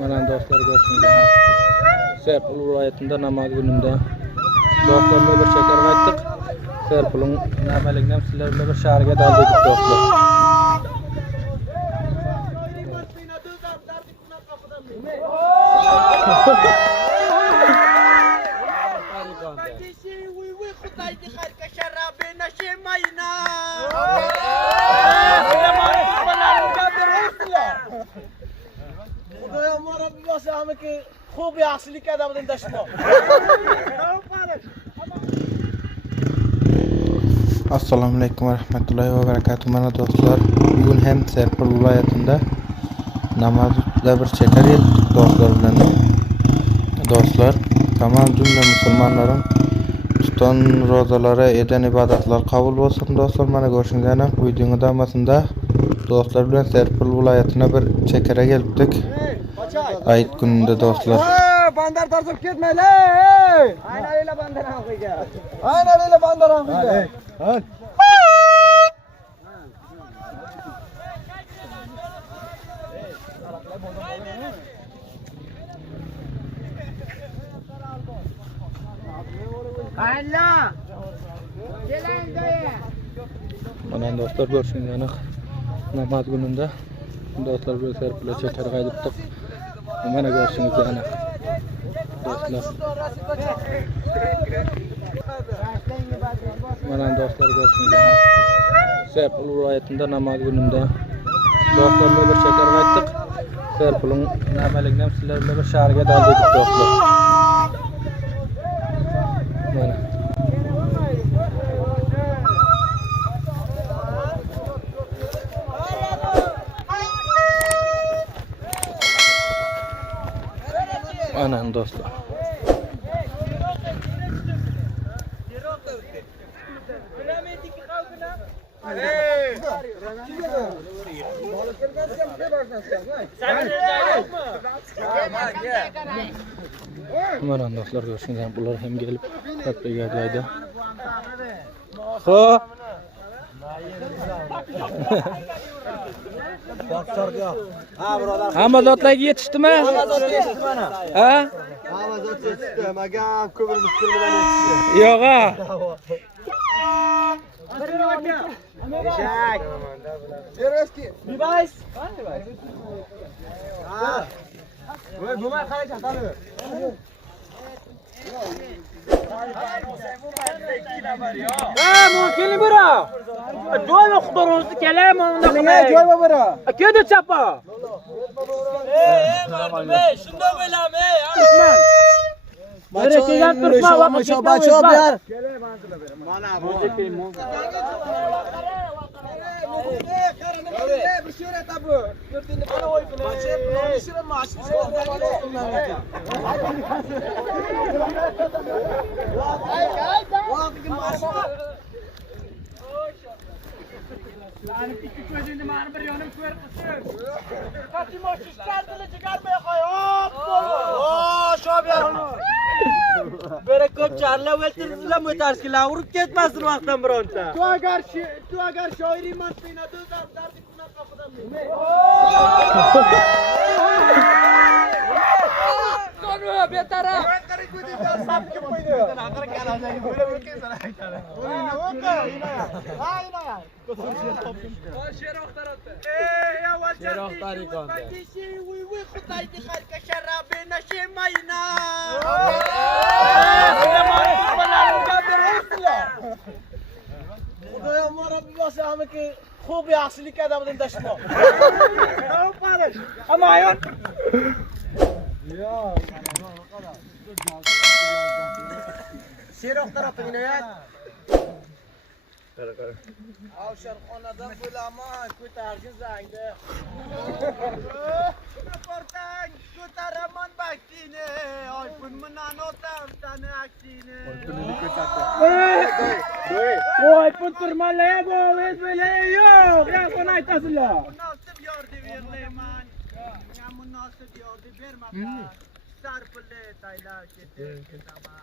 Mana do'stlar ko'rsinglar. Serpil viloyatida namoz kunida do'stlarga bir shakar qaytdik. Serpilning namaligini sizlar bilan bir shaharga daldik do'stlar. خوب yaxshilik adabidan tashmo. Assalomu alaykum va rahmatullohi va barakatuh. Mana do'stlar, bugun ham Serpil viloyatida namozda bir chakar yetdik do'stlar bilan. Do'stlar, tamam jumla musulmonlarim tutan rozalari, eden ibodatlar qabul bo'lsin do'stlar. Mana ko'rsingizlar, videoning damasında do'stlar bilan Serpil viloyatına bir chakara keldik. Ayet gününde dostlar. Bandar tarzıp ketmeyle. Aynen öyle bandar ağıyla. Aynen öyle bandar ağıyla. Hadi. Allah. Gelen dayı. Mana dostlar ko'rsinglar, namoz kunida do'stlar bilan Serpilga chakar qaytdik. Mana ko'rsingizlar ana. Do'stlar. Mana do'stlar ko'rsingizlar. Serpil viloyatida namoz kunida do'stlar bilan bir chakar qaytdik. Serpilning namaligini sizlar bilan bir shaharga daldik do'stlar. Mana anan dostlar. Mana dostlar ko'rsinglar, bular ham kelib kattaga joyda. Xo'p. Hamma zotlarga yetishdimi? Hamma zot yetishdi mana. Ha? Hamma zot yetishdi. Magam ko'mir muskul bilan yetishdi. Yo'q a. Eshak. Serveski. Bibays. Ha. Voy, bu men qara chaqtani. ممكن برا جوي اخضر كلام Nima joy va bora? كده تشابا Shunday bo'lami? Bacho, bacho ber. Mana bu. Bir şey öğret abi. Gördüğünde bana oy kule. Bacho, bunu şirin maaşı Yani küçük gözünde bana bir yanım kuyar kısır. Kaçım o şişlerdiyle çıkarmaya koyup. Oo, şober. Böyle köp çarla veltirizle müterskile vurup ketmezsin vaktan bironta. Tu agar şairi matbina dözar derdi kuna kapıdan mı? Sonra betara. Sap kim koydu? Agar kalacak böyle bir kez sana aytar. Aynen. Şer oktarattı. Ya Şer oktarikon. Bakışı uy Xuday di xarka şarabı naşemayna. Xudoy amara bilasam ki خوب yaxshilik adabidan tashmo. Tamam qarış. Ama ayon. Yo. Seroq tarafı inoyat. Avşar xonadan bo'laman, ko'targin zangni. Portang, ko'taraman baktini. Oypun minan otam tani aktini. Oypunini ko'rsatdi. Voy puturmala bu o'z böyle yo'q. Ya sen aytasizlar. Munosib yordam berlayman. Ya munosib yordam bermasa. Sarpilli taylab ketaman.